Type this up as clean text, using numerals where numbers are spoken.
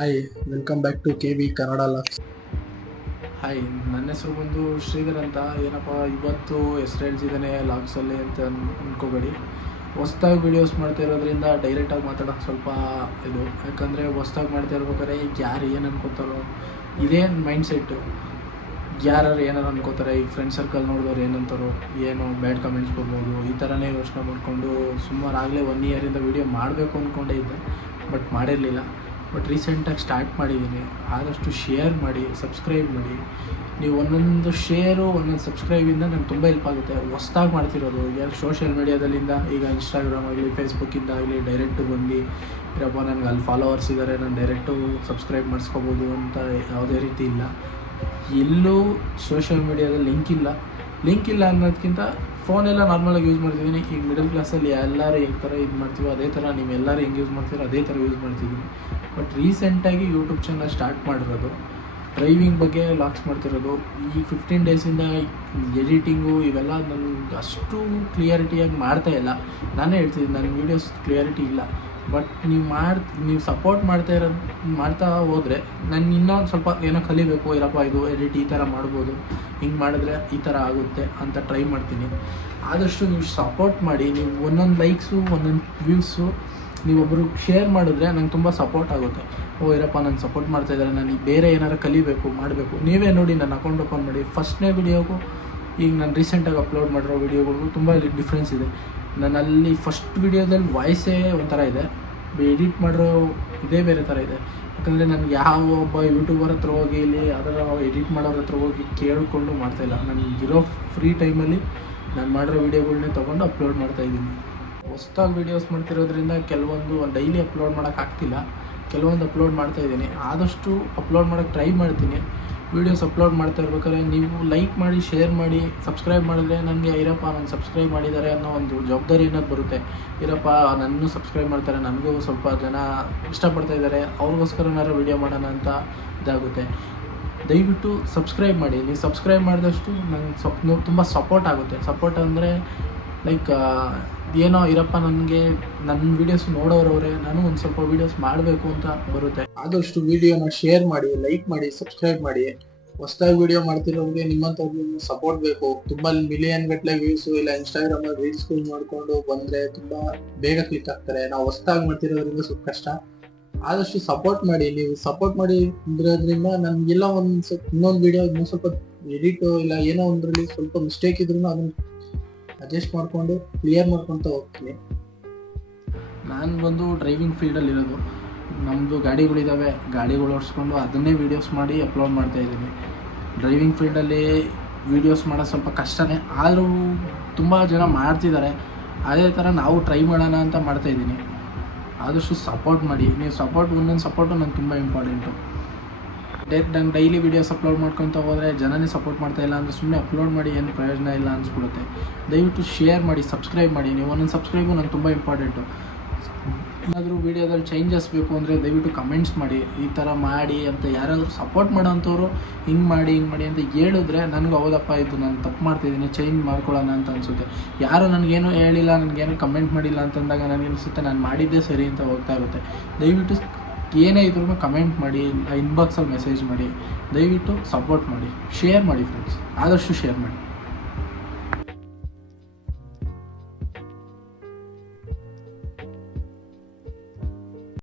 Hi, welcome back to K V Kannada vlogs. Hi, ನನ್ನ ಹೆಸರು ಬಂದು ಶ್ರೀಧರ್ ಅಂತ. ಏನಪ್ಪ ಇವತ್ತು ಹೆಸರು ಹೇಳ್ತಿದ್ದಾನೆ ಲಾಗ್ಸಲ್ಲಿ ಅಂತ ಅಂದ್ಕೋಬೇಡಿ. ಹೊಸ್ದಾಗಿ ವೀಡಿಯೋಸ್ ಮಾಡ್ತಾ ಇರೋದ್ರಿಂದ ಡೈರೆಕ್ಟಾಗಿ ಮಾತಾಡೋಕ್ಕೆ ಸ್ವಲ್ಪ ಇದು, ಯಾಕಂದರೆ ಹೊಸ್ದಾಗಿ ಮಾಡ್ತಾ ಇರ್ಬೇಕಾದ್ರೆ ಈಗ ಯಾರು ಏನು ಅನ್ಕೋತಾರೋ ಇದೇ ಮೈಂಡ್ಸೆಟ್ಟು. ಯಾರು ಏನಾರು ಅನ್ಕೋತಾರೆ, ಈಗ ಫ್ರೆಂಡ್ ಸರ್ಕಲ್ ನೋಡಿದವ್ರು ಏನಂತಾರೋ, ಏನು ಬ್ಯಾಡ್ ಕಮೆಂಟ್ಸ್ ಬರ್ಬೋದು, ಈ ಥರನೇ ಯೋಚನೆ ಮಾಡಿಕೊಂಡು ಸುಮಾರು ಆಗಲೇ 1 ಇಯರಿಂದ ವೀಡಿಯೋ ಮಾಡಬೇಕು ಅಂದ್ಕೊಂಡೇ ಇದ್ದೆ, ಬಟ್ ಮಾಡಿರಲಿಲ್ಲ. ಬಟ್ ರೀಸೆಂಟಾಗಿ ಸ್ಟಾರ್ಟ್ ಮಾಡಿದ್ದೀನಿ. ಆದಷ್ಟು ಶೇರ್ ಮಾಡಿ, ಸಬ್ಸ್ಕ್ರೈಬ್ ಮಾಡಿ. ನೀವು ಒಂದೊಂದು ಶೇರು, ಒಂದೊಂದು ಸಬ್ಸ್ಕ್ರೈಬಿಂದ ನಂಗೆ ತುಂಬ ಹೆಲ್ಪ್ ಆಗುತ್ತೆ. ಹೊಸ್ದಾಗಿ ಮಾಡ್ತಿರೋದು ಈಗ ಸೋಷಿಯಲ್ ಮೀಡಿಯಾದಲ್ಲಿಂದ, ಈಗ ಇನ್ಸ್ಟಾಗ್ರಾಮ್ ಆಗಲಿ ಫೇಸ್ಬುಕ್ಕಿಂದ ಆಗಲಿ ಡೈರೆಕ್ಟು ಬಂದು ಇರಪ್ಪ ನನಗೆ ಅಲ್ಲಿ ಫಾಲೋವರ್ಸ್ ಇದ್ದಾರೆ, ನಾನು ಡೈರೆಕ್ಟು ಸಬ್ಸ್ಕ್ರೈಬ್ ಮಾಡಿಸ್ಕೋಬೋದು ಅಂತ ಯಾವುದೇ ರೀತಿ ಇಲ್ಲ. ಎಲ್ಲೂ ಸೋಷಿಯಲ್ ಮೀಡಿಯಾದಲ್ಲಿ ಲಿಂಕ್ ಇಲ್ಲ ಅನ್ನೋದಕ್ಕಿಂತ ಫೋನೆಲ್ಲ ನಾರ್ಮಲಾಗಿ ಯೂಸ್ ಮಾಡ್ತಿದ್ದೀನಿ. ಈಗ ಮಿಡಲ್ ಕ್ಲಾಸಲ್ಲಿ ಎಲ್ಲರೂ ಹೆಂಗೆ ಥರ ಇದು ಮಾಡ್ತೀವೋ ಅದೇ ಥರ ನೀವು ಎಲ್ಲರೂ ಹೆಂಗೆ ಯೂಸ್ ಮಾಡ್ತೀರೋ ಅದೇ ಥರ ಯೂಸ್ ಮಾಡ್ತಿದ್ದೀನಿ. ಬಟ್ ರೀಸೆಂಟಾಗಿ ಯೂಟ್ಯೂಬ್ ಚಾನಲ್ ಸ್ಟಾರ್ಟ್ ಮಾಡಿರೋದು, ಡ್ರೈವಿಂಗ್ ಬಗ್ಗೆ ಲಾಕ್ಸ್ ಮಾಡ್ತಿರೋದು. ಈ 15 ಡೇಸಿಂದ ಎಡಿಟಿಂಗು ಇವೆಲ್ಲ ನನಗೆ ಅಷ್ಟು ಕ್ಲಿಯರಿಟಿಯಾಗಿ ಮಾಡ್ತಾಯಿಲ್ಲ. ನಾನೇ ಹೇಳ್ತಿದ್ದೀನಿ, ನನ್ನ ವೀಡಿಯೋಸ್ ಕ್ಲಿಯರಿಟಿ ಇಲ್ಲ. ಬಟ್ ನೀವು ಸಪೋರ್ಟ್ ಮಾಡ್ತಾ ಹೋದರೆ ನಾನು ಇನ್ನೊಂದು ಸ್ವಲ್ಪ ಏನೋ ಕಲಿಬೇಕು. ಇರಪ್ಪ ಇದು ಎಡಿಟ್ ಈ ಥರ ಮಾಡ್ಬೋದು, ಹಿಂಗೆ ಮಾಡಿದ್ರೆ ಈ ಥರ ಆಗುತ್ತೆ ಅಂತ ಟ್ರೈ ಮಾಡ್ತೀನಿ. ಆದಷ್ಟು ನೀವು ಸಪೋರ್ಟ್ ಮಾಡಿ. ನೀವು ಒಂದೊಂದು ಲೈಕ್ಸು, ಒಂದೊಂದು ವ್ಯೂಸು ನೀವೊಬ್ಬರು ಶೇರ್ ಮಾಡಿದ್ರೆ ನಂಗೆ ತುಂಬ ಸಪೋರ್ಟ್ ಆಗುತ್ತೆ. ಇರಪ್ಪ ನಾನು ಸಪೋರ್ಟ್ ಮಾಡ್ತಾಯಿದ್ದಾರೆ, ನಾನು ಬೇರೆ ಏನಾರು ಕಲಿಬೇಕು, ಮಾಡಬೇಕು. ನೀವೇ ನೋಡಿ ನನ್ನ ಅಕೌಂಟ್ ಓಪನ್ ಮಾಡಿ. ಫಸ್ಟ್ನೇ ವೀಡಿಯೋಗೂ ಈಗ ನಾನು ರೀಸೆಂಟಾಗಿ ಅಪ್ಲೋಡ್ ಮಾಡಿರೋ ವೀಡಿಯೋಗಳಿಗೂ ತುಂಬ ಡಿಫ್ರೆನ್ಸ್ ಇದೆ. ನನ್ನಲ್ಲಿ ಫಸ್ಟ್ ವೀಡಿಯೋದಲ್ಲಿ ವಾಯ್ಸೇ ಒಂಥರ ಇದೆ, ಎಡಿಟ್ ಮಾಡಿರೋ ಇದೇ ಬೇರೆ ಥರ ಇದೆ. ಯಾಕಂದರೆ ನನಗೆ ಯಾವ ಒಬ್ಬ ಯೂಟ್ಯೂಬರ್ ಹತ್ರ ಹೋಗಿ ಇಲ್ಲಿ ಅದರ ಎಡಿಟ್ ಮಾಡೋರ ಹತ್ರ ಹೋಗಿ ಕೇಳಿಕೊಂಡು ಮಾಡ್ತಾಯಿಲ್ಲ. ನನಗಿರೋ ಫ್ರೀ ಟೈಮಲ್ಲಿ ನಾನು ಮಾಡಿರೋ ವೀಡಿಯೋಗಳ್ನೇ ತೊಗೊಂಡು ಅಪ್ಲೋಡ್ ಮಾಡ್ತಾಯಿದ್ದೀನಿ. ಹೊಸ್ದಾಗಿ ವೀಡಿಯೋಸ್ ಮಾಡ್ತಿರೋದ್ರಿಂದ ಕೆಲವೊಂದು ಡೈಲಿ ಅಪ್ಲೋಡ್ ಮಾಡೋಕ್ಕಾಗ್ತಿಲ್ಲ, ಕೆಲವೊಂದು ಅಪ್ಲೋಡ್ ಮಾಡ್ತಾಯಿದ್ದೀನಿ. ಆದಷ್ಟು ಅಪ್ಲೋಡ್ ಮಾಡೋಕ್ಕೆ ಟ್ರೈ ಮಾಡ್ತೀನಿ. ವೀಡಿಯೋಸ್ ಅಪ್ಲೋಡ್ ಮಾಡ್ತಾ ಇರ್ಬೇಕಾದ್ರೆ ನೀವು ಲೈಕ್ ಮಾಡಿ, ಶೇರ್ ಮಾಡಿ, ಸಬ್ಸ್ಕ್ರೈಬ್ ಮಾಡಿದ್ರೆ ನನಗೆ ಇರಪ್ಪ ನಾನು ಸಬ್ಸ್ಕ್ರೈಬ್ ಮಾಡಿದ್ದಾರೆ ಅನ್ನೋ ಒಂದು ಜವಾಬ್ದಾರಿ ಅನ್ನೋದು ಬರುತ್ತೆ. ಇರಪ್ಪ ನನ್ನೂ ಸಬ್ಸ್ಕ್ರೈಬ್ ಮಾಡ್ತಾರೆ, ನನಗೂ ಸ್ವಲ್ಪ ಜನ ಇಷ್ಟಪಡ್ತಾ ಇದ್ದಾರೆ, ಅವ್ರಿಗೋಸ್ಕರನಾರು ವೀಡಿಯೋ ಮಾಡೋಣ ಅಂತ ಇದಾಗುತ್ತೆ. ದಯವಿಟ್ಟು ಸಬ್ಸ್ಕ್ರೈಬ್ ಮಾಡಿ. ನೀವು ಸಬ್ಸ್ಕ್ರೈಬ್ ಮಾಡಿದಷ್ಟು ನಂಗೆ ತುಂಬ ಸಪೋರ್ಟ್ ಆಗುತ್ತೆ. ಸಪೋರ್ಟ್ ಅಂದರೆ ಲೈಕ್ ಏನೋ ಇರಪ್ಪ ನನಗೆ ನನ್ನ ವೀಡಿಯೋಸ್ ನೋಡೋರವ್ರೆ, ನಾನು ಒಂದು ಸ್ವಲ್ಪ ವೀಡಿಯೋಸ್ ಮಾಡಬೇಕು ಅಂತ ಬರುತ್ತೆ. ಆದಷ್ಟು ವಿಡಿಯೋನ ಶೇರ್ ಮಾಡಿ, ಲೈಕ್ ಮಾಡಿ, ಸಬ್ಸ್ಕ್ರೈಬ್ ಮಾಡಿ. ಹೊಸ್ದಾಗಿ ವಿಡಿಯೋ ಮಾಡ್ತಿರೋರಿಗೆ ನಿಮ್ಮಂಥವ್ರಿಗೆ ಸಪೋರ್ಟ್ ಬೇಕು. ತುಂಬ ಮಿಲಿಯನ್ ಗಟ್ಟಲೆ ವ್ಯೂಸು ಇಲ್ಲ ಇನ್ಸ್ಟಾಗ್ರಾಮಲ್ಲಿ ರೀಲ್ಸ್ಗಳು ಮಾಡಿಕೊಂಡು ಬಂದರೆ ತುಂಬ ಬೇಗ ಕ್ಲಿಕ್ ಆಗ್ತಾರೆ. ನಾವು ಹೊಸ್ದಾಗಿ ಮಾಡ್ತಿರೋದ್ರಿಂದ ಸ್ವಲ್ಪ ಕಷ್ಟ. ಆದಷ್ಟು ಸಪೋರ್ಟ್ ಮಾಡಿ. ನೀವು ಸಪೋರ್ಟ್ ಮಾಡಿ ಇರೋದ್ರಿಂದ ನನಗೆಲ್ಲ ಇನ್ನೊಂದು ವೀಡಿಯೋ ಇನ್ನೊಂದು ಸ್ವಲ್ಪ ಎಡಿಟು ಇಲ್ಲ ಏನೋ ಒಂದರಲ್ಲಿ ಸ್ವಲ್ಪ ಮಿಸ್ಟೇಕ್ ಇದ್ರೂ ಅದನ್ನು ಅಡ್ಜಸ್ಟ್ ಮಾಡಿಕೊಂಡು ಕ್ಲಿಯರ್ ಮಾಡ್ಕೊತ ಹೋಗ್ತೀನಿ. ನಾನು ಬಂದು ಡ್ರೈವಿಂಗ್ ಫೀಲ್ಡಲ್ಲಿರೋದು. ನಮ್ಮದು ಗಾಡಿಗಳಿದ್ದಾವೆ, ಗಾಡಿಗಳು ಓಡಿಸ್ಕೊಂಡು ಅದನ್ನೇ ವೀಡಿಯೋಸ್ ಮಾಡಿ ಅಪ್ಲೋಡ್ ಮಾಡ್ತಾಯಿದ್ದೀನಿ. ಡ್ರೈವಿಂಗ್ ಫೀಲ್ಡಲ್ಲಿ ವೀಡಿಯೋಸ್ ಮಾಡೋದು ಸ್ವಲ್ಪ ಕಷ್ಟನೇ, ಆದರೂ ತುಂಬ ಜನ ಮಾಡ್ತಿದ್ದಾರೆ. ಅದೇ ಥರ ನಾವು ಟ್ರೈ ಮಾಡೋಣ ಅಂತ ಮಾಡ್ತಾಯಿದ್ದೀನಿ. ಆದಷ್ಟು ಸಪೋರ್ಟ್ ಮಾಡಿ. ನೀವು ಒಂದೊಂದು ಸಪೋರ್ಟು ನಂಗೆ ತುಂಬ ಇಂಪಾರ್ಟೆಂಟು. ನಂಗೆ ಡೈಲಿ ವೀಡಿಯೋಸ್ ಅಪ್ಲೋಡ್ ಮಾಡ್ಕೊತ ಹೋದರೆ ಜನನೇ ಸಪೋರ್ಟ್ ಮಾಡ್ತಾಯಿಲ್ಲ ಅಂದರೆ ಸುಮ್ಮನೆ ಅಪ್ಲೋಡ್ ಮಾಡಿ ಏನು ಪ್ರಯೋಜನ ಇಲ್ಲ ಅನಿಸ್ಬಿಡುತ್ತೆ. ದಯವಿಟ್ಟು ಶೇರ್ ಮಾಡಿ, ಸಬ್ಸ್ಕ್ರೈಬ್ ಮಾಡಿ. ನೀವು ಒಂದೊಂದು ಸಬ್ಸ್ಕ್ರೈಬು ನಂಗೆ ತುಂಬ ಇಂಪಾರ್ಟೆಂಟು. ಏನಾದರೂ ವೀಡಿಯೋದಲ್ಲಿ ಚೇಂಜಸ್ ಬೇಕು ಅಂದರೆ ದಯವಿಟ್ಟು ಕಮೆಂಟ್ಸ್ ಮಾಡಿ, ಈ ಥರ ಮಾಡಿ ಅಂತ. ಯಾರಾದರೂ ಸಪೋರ್ಟ್ ಮಾಡೋಂಥವ್ರು ಹಿಂಗೆ ಮಾಡಿ ಅಂತ ಹೇಳಿದ್ರೆ ನನಗೆ ಹೌದಪ್ಪ ಇದು ನಾನು ತಪ್ಪು ಮಾಡ್ತಿದ್ದೀನಿ, ಚೇಂಜ್ ಮಾಡ್ಕೊಳ್ಳೋಣ ಅಂತ ಅನಿಸುತ್ತೆ. ಯಾರು ನನಗೇನು ಹೇಳಿಲ್ಲ, ನನಗೇನು ಕಮೆಂಟ್ ಮಾಡಿಲ್ಲ ಅಂತಂದಾಗ ನನಗೆ ಅನಿಸುತ್ತೆ ನಾನು ಮಾಡಿದ್ದೇ ಸರಿ ಅಂತ ಹೋಗ್ತಾ ಇರುತ್ತೆ. ದಯವಿಟ್ಟು ಏನೇ ಇದ್ರೂ ಕಮೆಂಟ್ ಮಾಡಿ, ಇನ್ಬಾಕ್ಸಲ್ಲಿ ಮೆಸೇಜ್ ಮಾಡಿ. ದಯವಿಟ್ಟು ಸಪೋರ್ಟ್ ಮಾಡಿ, ಶೇರ್ ಮಾಡಿ ಫ್ರೆಂಡ್ಸ್, ಆದಷ್ಟು ಶೇರ್ ಮಾಡಿ.